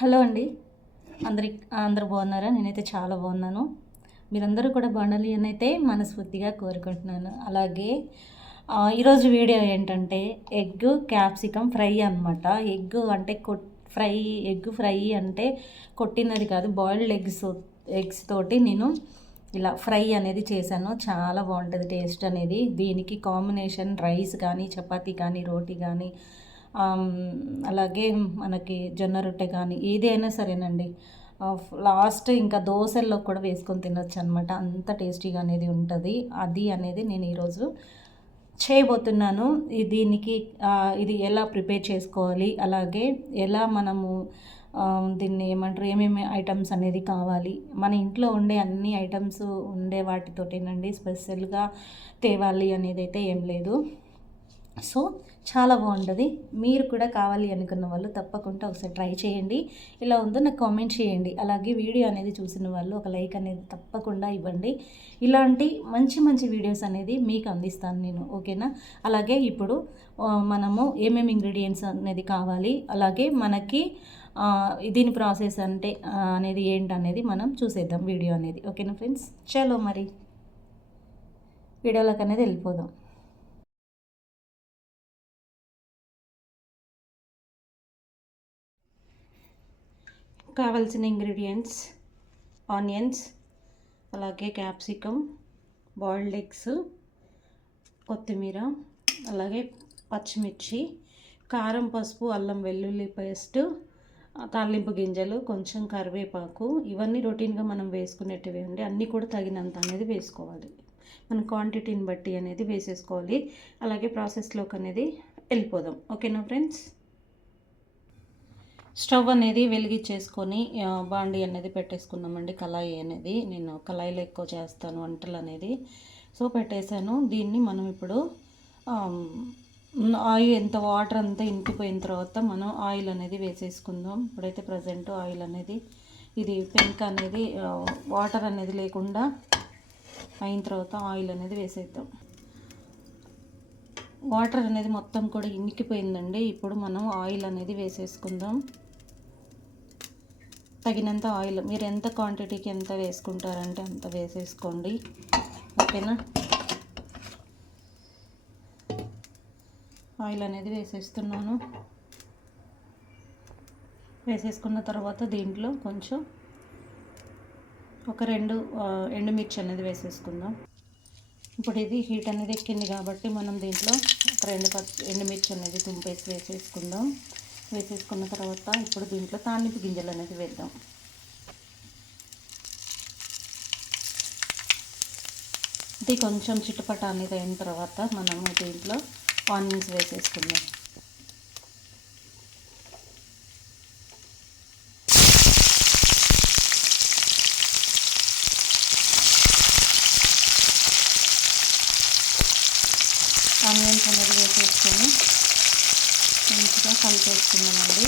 Hello అండి. అందరూ బాగున్నారా? నేనైతే చాలా బాగున్నాను. మీరందరూ కూడా బాగుండాలి అని అయితే మనస్ఫూర్తిగా కోరుకుంటున్నాను. అలాగే ఈరోజు వీడియో ఏంటంటే ఎగ్ క్యాప్సికమ్ ఫ్రై అనమాట. ఎగ్ అంటే ఫ్రై. ఎగ్ ఫ్రై అంటే కొట్టినది కాదు, బాయిల్డ్ ఎగ్స్ తోటి నేను ఇలా ఫ్రై అనేది చేశాను. చాలా బాగుంటుంది టేస్ట్ అనేది. దీనికి కాంబినేషన్ రైస్ కానీ, చపాతీ కానీ, రోటీ కానీ, అలాగే మనకి జొన్న రొట్టె కానీ ఏదైనా సరేనండి. లాస్ట్ ఇంకా దోశల్లో కూడా వేసుకొని తినొచ్చు అనమాట. అంత టేస్టీగా అనేది ఉంటుంది. అది అనేది నేను ఈరోజు చేయబోతున్నాను. దీనికి ఇది ఎలా ప్రిపేర్ చేసుకోవాలి, అలాగే ఎలా మనము దీన్ని ఏమంటారు, ఏమేమి ఐటమ్స్ అనేది కావాలి, మన ఇంట్లో ఉండే అన్ని ఐటమ్స్ ఉండే వాటితోటేనండి. స్పెషల్గా తేవాలి అనేది అయితే ఏం లేదు. సో చాలా బాగుంటుంది. మీరు కూడా కావాలి అనుకున్న వాళ్ళు తప్పకుండా ఒకసారి ట్రై చేయండి. ఇలా ఉందో నాకు కామెంట్ చేయండి. అలాగే వీడియో అనేది చూసిన వాళ్ళు ఒక లైక్ అనేది తప్పకుండా ఇవ్వండి. ఇలాంటి మంచి మంచి వీడియోస్ అనేది మీకు అందిస్తాను నేను, ఓకేనా? అలాగే ఇప్పుడు మనము ఏమేమి ఇంగ్రీడియంట్స్ అనేది కావాలి, అలాగే మనకి దీని ప్రాసెస్ అంటే అనేది ఏంటనేది మనం చూసేద్దాం వీడియో అనేది, ఓకేనా ఫ్రెండ్స్? చలో మరి వీడియోలోకి అనేది వెళ్ళిపోదాం. కావాల్సిన ఇంగ్రీడియంట్స్: ఆనియన్స్, అలాగే క్యాప్సికమ్, బాయిల్డ్ ఎగ్స్, కొత్తిమీర, అలాగే పచ్చిమిర్చి, కారం, పసుపు, అల్లం వెల్లుల్లి పేస్ట్, తాలింపు గింజలు, కొంచెం కరివేపాకు. ఇవన్నీ రొటీన్గా మనం వేసుకునేటివి అండి. అన్నీ కూడా తగినంత అనేది వేసుకోవాలి. మన క్వాంటిటీని బట్టి అనేది వేసేసుకోవాలి. అలాగే ప్రాసెస్లోకి అనేది వెళ్ళిపోదాం, ఓకేనా ఫ్రెండ్స్? స్టవ్ అనేది వెలిగించేసుకొని బాండి అనేది పెట్టేసుకున్నామండి. కళాయి అనేది నేను కళాయిలో ఎక్కువ చేస్తాను వంటలు అనేది. సో పెట్టేశాను. దీన్ని మనం ఇప్పుడు ఆయిల్ ఎంత వాటర్ అంతా ఇంకిపోయిన తర్వాత మనం ఆయిల్ అనేది వేసేసుకుందాం. ఇప్పుడైతే ప్రజెంట్ ఆయిల్ అనేది ఇది పెంక అనేది వాటర్ అనేది లేకుండా అయిన తర్వాత ఆయిల్ అనేది వేసేద్దాం. వాటర్ అనేది మొత్తం కూడా ఇంకిపోయిందండి. ఇప్పుడు మనం ఆయిల్ అనేది వేసేసుకుందాం. తగినంత ఆయిల్, మీరు ఎంత క్వాంటిటీకి ఎంత వేసుకుంటారంటే అంత వేసేసుకోండి, ఓకేనా? ఆయిల్ అనేది వేసేస్తున్నాను. వేసేసుకున్న తర్వాత దీంట్లో కొంచెం ఒక 2 ఎండుమిర్చి అనేది వేసేసుకుందాం. ఇప్పుడు ఇది హీట్ అనేది ఎక్కింది కాబట్టి మనం దీంట్లో ఒక 2 ఎండుమిర్చి అనేది తుంపేసి వేసేసుకుందాం. వేసేసుకున్న తర్వాత ఇప్పుడు దీంట్లో తాలింపు గింజలు అనేది వేద్దాం. ఇది కొంచెం చిటపట అనేది అయిన తర్వాత మనము దీంట్లో ఆనియన్స్ వేసేసుకుందాం. ఆనియన్స్ అనేది వేసేసుకొని మంచిగా కలిపేసుకుందామండి.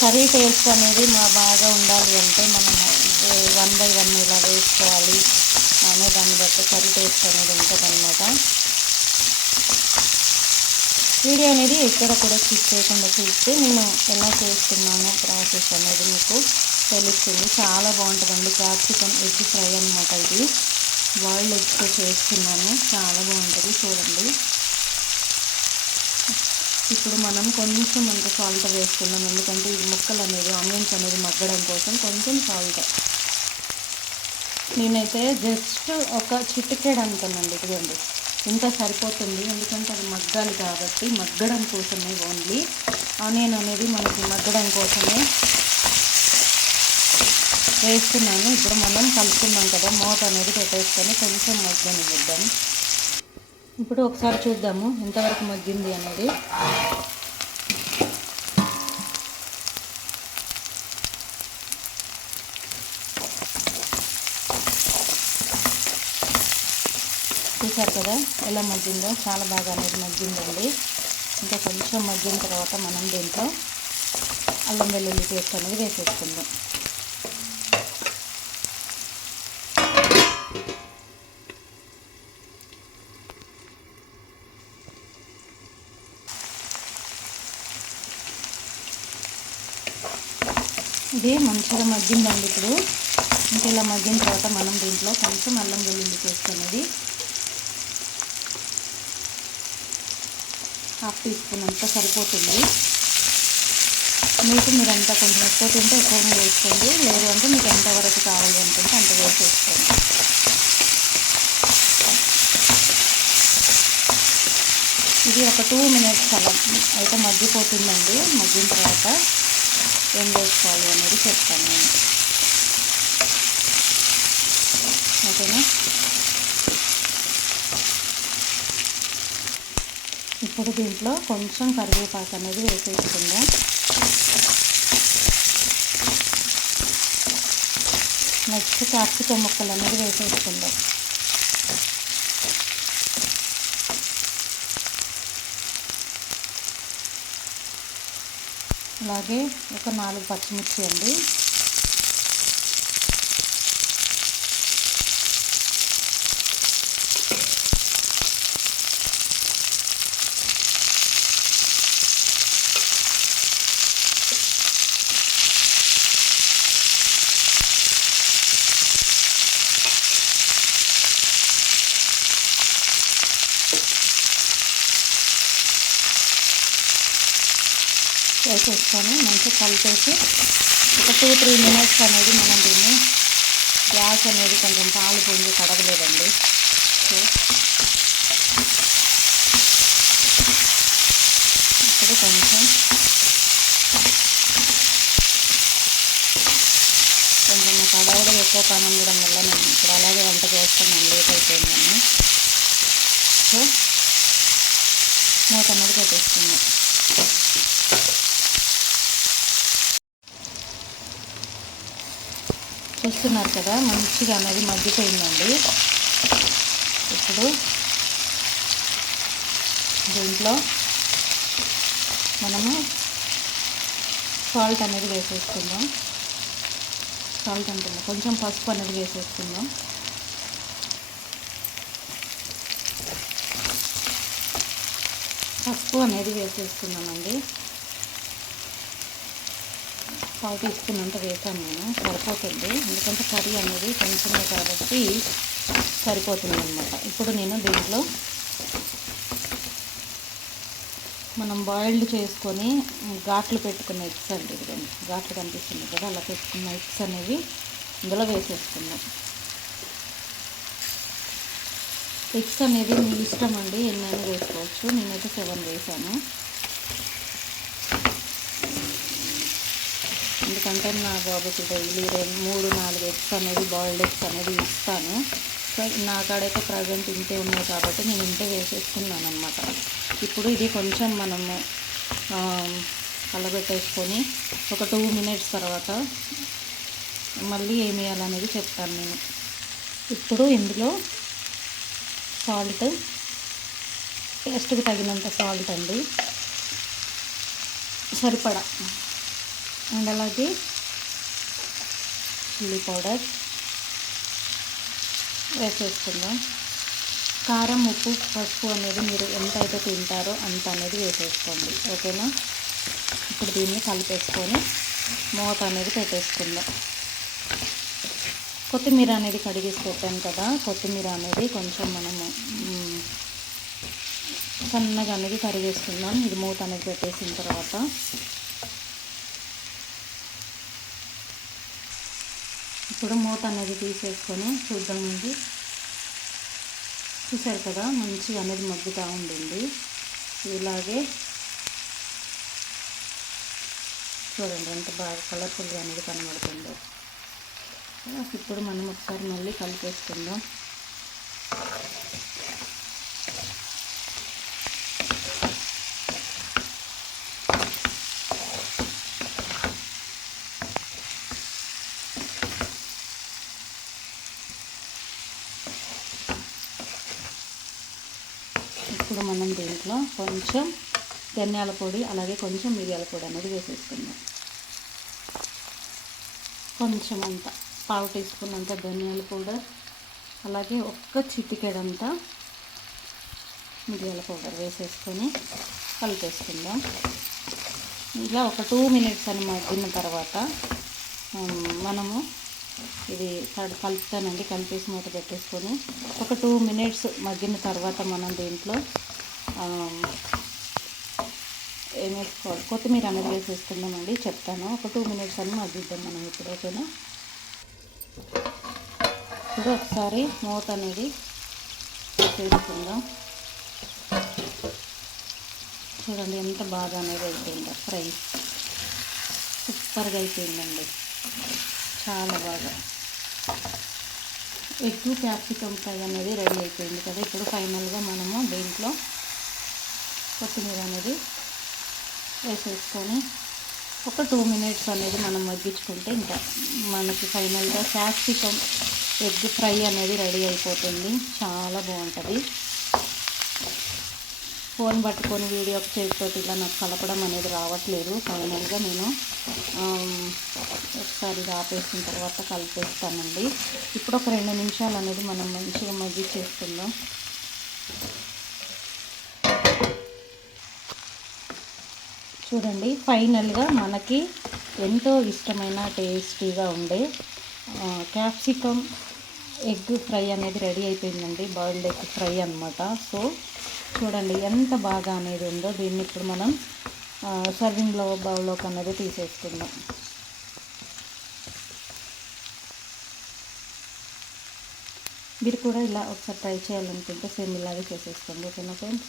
కర్రీ టేస్ట్ అనేది బాగా ఉండాలి అంటే మనము 1 బై 1 ఇలా వేసుకోవాలి అనే దాన్ని బట్టి కర్రీ టేస్ట్ అనేది ఉంటుందన్నమాట. వీడియో అనేది ఎక్కడ కూడా స్కిప్ చేయకుండా చూస్తే నేను ఎలా చేస్తున్నానో ప్రాసెస్ అనేది మీకు తెలుస్తుంది. చాలా బాగుంటుందండి. క్యాప్సికమ్ ఎగ్ ఫ్రై అనమాట. ఇది బాయిల్డ్ ఎగ్స్తో చేస్తున్నాను. చాలా బాగుంటుంది, చూడండి. ఇప్పుడు మనం కొంచెం అంత సాల్ట్ వేసుకుందాం, ఎందుకంటే ఈ ముక్కలు అనేది ఆనియన్స్ అనేది మగ్గడం కోసం కొంచెం సాల్ట్. నేనైతే జస్ట్ ఒక చిటికెడు అంతనండి, ఇదిగోండి ఇంత సరిపోతుంది. ఎందుకంటే అది మగ్గాలి కాబట్టి, మగ్గడం కోసమే, ఓన్లీ ఆనియన్ అనేది మనకి మగ్గడం కోసమే వేస్తున్నాను. ఇప్పుడు మనం కలుపుకున్నాం కదా, మూత అనేది పెట్టేసుకొని కొంచెం మగ్గనిద్దాం. ఇప్పుడు ఒకసారి చూద్దాము ఎంతవరకు మగ్గింది అనేది. చూసారు కదా ఎలా మగ్గిందో, చాలా బాగా అనేది మగ్గిందండి. ఇంకా కొంచెం మగ్గిన తర్వాత మనం దీంట్లో అల్లం వెల్లుల్లి పేస్ట్ అనేది వేసేసుకుందాం. ఇది మంచిగా మగ్గిందండి. ఇప్పుడు ఇంకా ఇలా మగ్గిన తర్వాత మనం దీంట్లో కొంచెం అల్లం వెల్లుల్లి పేస్ట్ అనేది 1/2 టీ స్పూన్ అంతా సరిపోతుంది. మీరంతా కొంచెం ఎక్కువ తింటే ఎక్కువనే వేసుకోండి, లేదు అంటే మీకు ఎంతవరకు కావాలి అనుకుంటే అంత వేసేసుకోండి. ఇది ఒక 2 మినిట్స్ అలా అయితే మగ్గిపోతుందండి. మగ్గిన తర్వాత ఏం వేసుకోవాలి అనేది చెప్తాను నేను, ఓకేనా. ఇప్పుడు దీంట్లో కొంచెం కరివేపాకు అనేది వేసేసుకుందాం. నెక్స్ట్ క్యాప్సికమ్ ముక్కలు అనేది వేసేసుకుందాం. అలాగే ఒక 4 పచ్చిమిర్చి అండి. వేసేసుకొని మంచిగా కలిపేసి ఒక 2-3 మినిట్స్ అనేది మనం దీన్ని, గ్యాస్ అనేది కొంచెం పాలు పొంగి కడగలేదండి. సో ఇప్పుడు కొంచెం నాకు అడవడం ఎక్కువ పని ఉండడం వల్ల నేను ఇప్పుడు అలాగే వంట చేస్తున్నాను, లేట్ అయిపోయిందని. సో మూత అనేది పెట్టేస్తున్నాను. చూస్తున్నారు కదా మంచిగా అనేది మగ్గిపోయిందండి. ఇప్పుడు దీంట్లో మనము సాల్ట్ అనేది వేసేసుకుందాం. సాల్ట్ అంటున్నా, కొంచెం పసుపు అనేది వేసేసుకుందాం. పసుపు అనేది వేసేసుకున్నామండి. 1/4 టీ స్పూన్ అంతా వేసాను నేను, సరిపోతుంది. ఎందుకంటే కర్రీ అనేది కొంచెమే కాబట్టి సరిపోతుంది అన్నమాట. ఇప్పుడు నేను దీంట్లో మనం బాయిల్డ్ చేసుకొని ఘాట్లు పెట్టుకున్న ఎగ్స్ అండి, ఇదిగోండి ఘాట్లు కనిపిస్తుంది కదా, అలా పెట్టుకున్న ఎగ్స్ అనేవి ఇందులో వేసేసుకుందాం. ఎగ్స్ అనేది మీ ఇష్టం అండి, ఎన్నైనా వేసుకోవచ్చు. నేనైతే 7 వేసాను, ఎందుకంటే నా బాబుకి డైలీ 3-4 ఎగ్స్ అనేది, బాయిల్డ్ ఎగ్స్ అనేది ఇస్తాను. సో నా కాడైతే ప్రజెంట్ ఇంతే ఉన్నాయి కాబట్టి నేను ఇంతే వేసేసుకున్నాను అనమాట. ఇప్పుడు ఇది కొంచెం మనము కలబెట్టేసుకొని ఒక 2 మినిట్స్ తర్వాత మళ్ళీ ఏమి వేయాలనేది చెప్తాను నేను. ఇప్పుడు ఇందులో సాల్ట్, టేస్ట్కి తగినంత సాల్ట్ అండి, సరిపడా. అండ్ అలాగే చిల్లీ పౌడర్ వేసేసుకుందాం. కారం, ఉప్పు, పసుపు అనేది మీరు ఎంత అయితే తింటారో అంత అనేది వేసేసుకోండి, ఓకేనా. ఇప్పుడు దీన్ని కలిపేసుకొని మూత అనేది పెట్టేసుకుందాం. కొత్తిమీర అనేది కడిగేసి పెట్టాను కదా, కొత్తిమీర అనేది కొంచెం మనము సన్నగా అనేది కరిగేసుకుందాం. ఇది మూత అనేది పెట్టేసిన తర్వాత ఇప్పుడు మూత అనేది తీసేసుకొని చూద్దామండి. చూసారు కదా మంచిగా అనేది మగ్గుతూ ఉండింది. ఇలాగే చూడండి ఎంత బాగా కలర్ఫుల్గా అనేది కనబడుతుందో. ఇప్పుడు మనం ఒకసారి మళ్ళీ కలిపేసుకుందాం. ఇప్పుడు మనం దీంట్లో కొంచెం ధనియాల పొడి అలాగే కొంచెం మిరియాల పొడి అనేది వేసేసుకుందాం. కొంచెం అంత పావు టీ స్పూన్ అంత ధనియాల పౌడర్, అలాగే ఒక్క చిటికెడంతా మిరియాల పౌడర్ వేసేసుకొని కలిపేసుకుందాం. ఇలా ఒక 2 మినిట్స్ అని మగ్గిన తర్వాత మనము ఇది కలుపుతానండి. కలిపేసి మూత పెట్టేసుకొని ఒక 2 మినిట్స్ మగ్గిన తర్వాత మనం దీంట్లో ఏం వేసుకోవాలి, కొత్తిమీర అనేది వేసేసుకుందామండి. చెప్తాను, ఒక 2 మినిట్స్ అని మగ్గిద్దాం మనం ఇప్పుడు. ఓకేనా? ఇప్పుడు ఒకసారి మూత అనేది వేసుకుందాం. చూడండి ఎంత బాగా అనేది అయిపోయిందో ఫ్రై. సూపర్గా అయిపోయిందండి, చాలా బాగా. ఎగ్ క్యాప్సికమ్ ఫ్రై అనేది రెడీ అయిపోయింది కదా. ఇప్పుడు ఫైనల్గా మనము దీంట్లో కొత్తిమీర అనేది వేసేసుకొని ఒక 2 మినిట్స్ అనేది మనం మగ్గించుకుంటే ఇంకా మనకి ఫైనల్గా క్యాప్సికమ్ ఎగ్ ఫ్రై అనేది రెడీ అయిపోతుంది. చాలా బాగుంటుంది. ఫోన్ పట్టుకొని వీడియో చేతితోటి ఇలా నాకు కలపడం అనేది రావట్లేదు. ఫైనల్గా నేను ఒకసారి ఆపేసిన తర్వాత కలిపేస్తానండి. ఇప్పుడు ఒక 2 నిమిషాలు అనేది మనం మంచిగా మగ్గించేసుకుందాం. చూడండి, ఫైనల్గా మనకి ఎంతో ఇష్టమైన టేస్టీగా ఉండే క్యాప్సికమ్ ఎగ్ ఫ్రై అనేది రెడీ అయిపోయిందండి. బాయిల్డ్ ఎగ్ ఫ్రై అనమాట. సో చూడండి ఎంత బాగా అనేది ఉందో. దీన్ని ఇప్పుడు మనం సర్వింగ్లో బౌల్లోకి అనేది తీసేసుకుందాం. మీరు కూడా ఇలా ఒకసారి ట్రై చేయాలనుకుంటే సేమ్ ఇలాగే చేసేసుకోండి. ఓకేనా ఫ్రెండ్స్?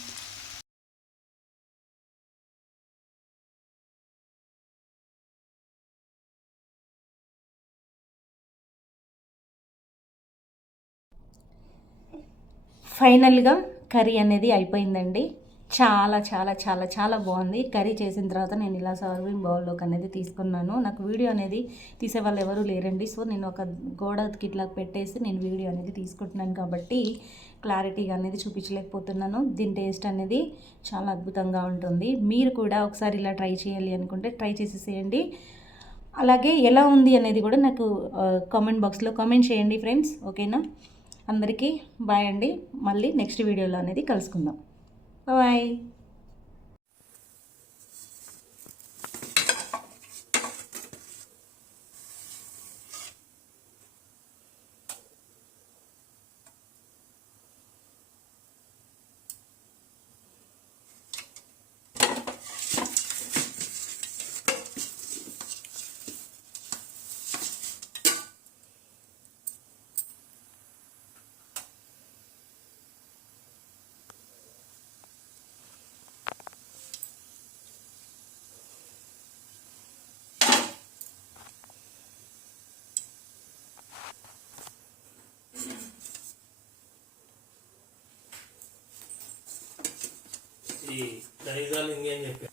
ఫైనల్గా కర్రీ అనేది అయిపోయిందండి. చాలా చాలా చాలా చాలా బాగుంది. కర్రీ చేసిన తర్వాత నేను ఇలా సర్వింగ్ బౌల్లోకి అనేది తీసుకున్నాను. నాకు వీడియో అనేది తీసే వాళ్ళు ఎవరు లేరండి. సో నేను ఒక గోడకి ఇట్లా పెట్టేసి నేను వీడియో అనేది తీసుకుంటున్నాను కాబట్టి క్లారిటీగా అనేది చూపించలేకపోతున్నాను. దీని టేస్ట్ అనేది చాలా అద్భుతంగా ఉంటుంది. మీరు కూడా ఒకసారి ఇలా ట్రై చేయాలి అనుకుంటే ట్రై చేసేసేయండి. అలాగే ఎలా ఉంది అనేది కూడా నాకు కామెంట్ బాక్స్లో కామెంట్ చేయండి ఫ్రెండ్స్. ఓకేనా? అందరికీ బాయ్ అండి. మళ్ళీ నెక్స్ట్ వీడియోలో అనేది కలుసుకుందాం. బాయ్. ఈ దైజాలు ఇంకేం చెప్పారు.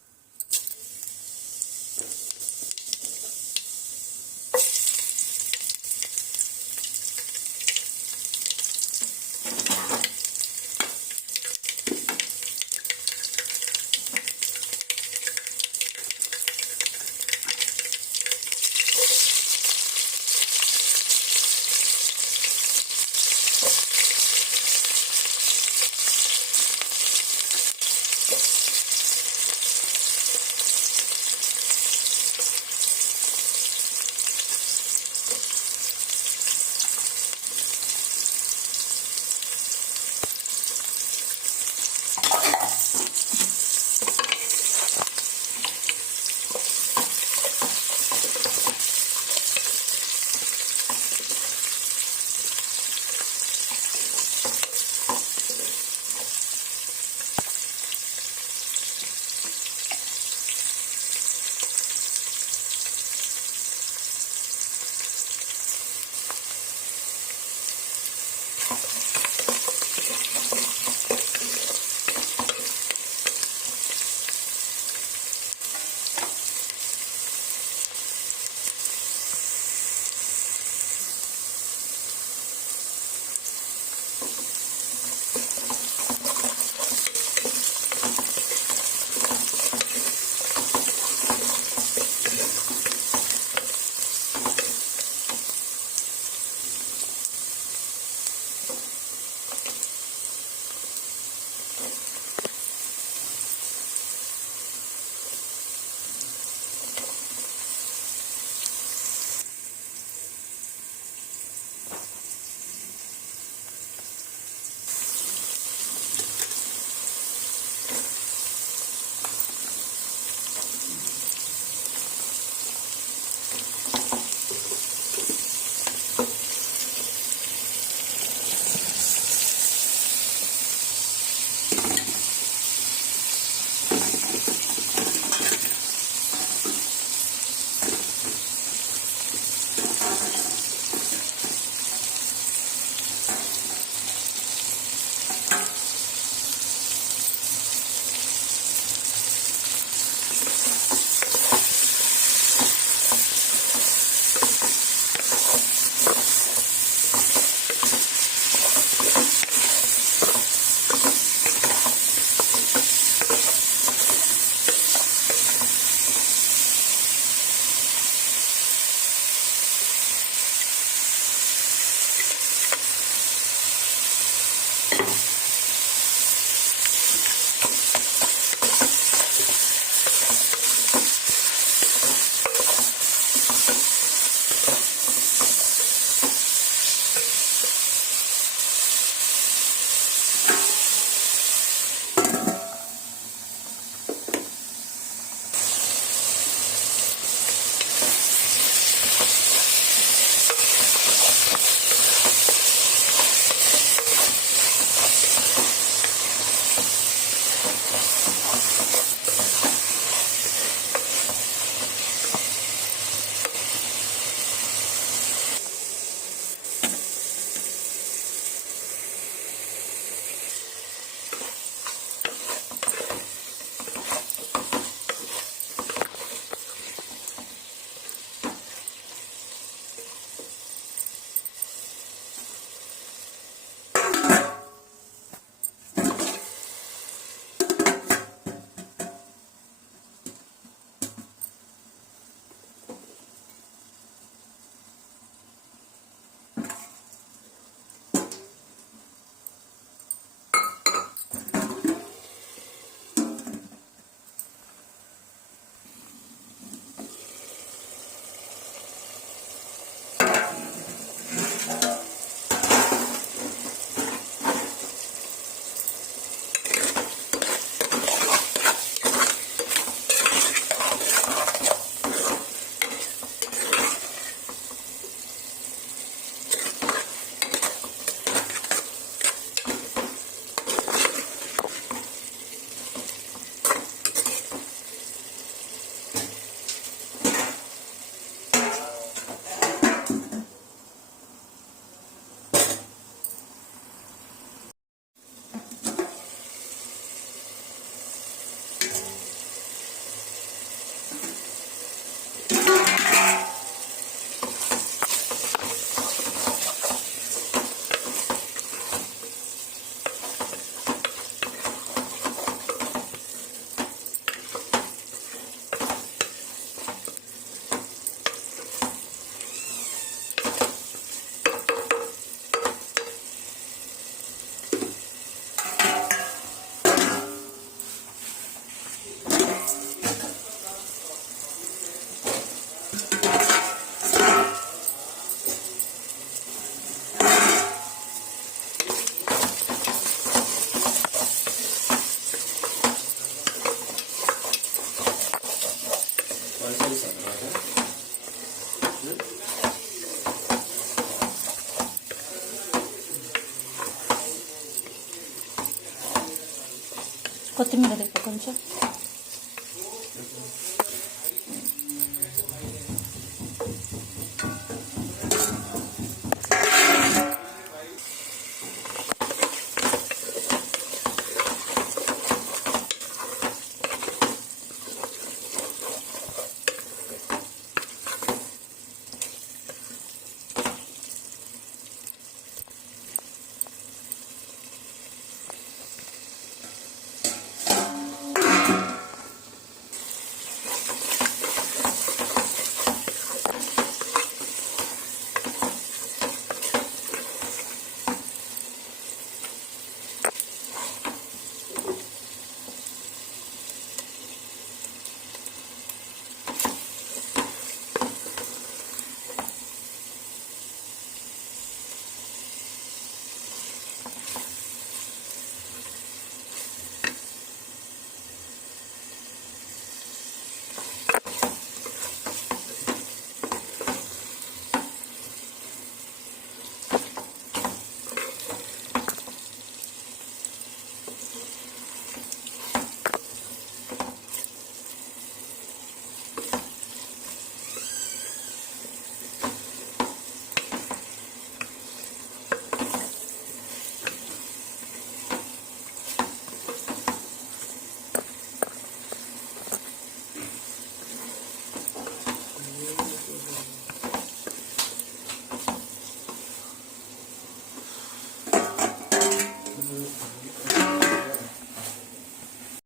కొత్తిమీర తిప్ప కొంచెం.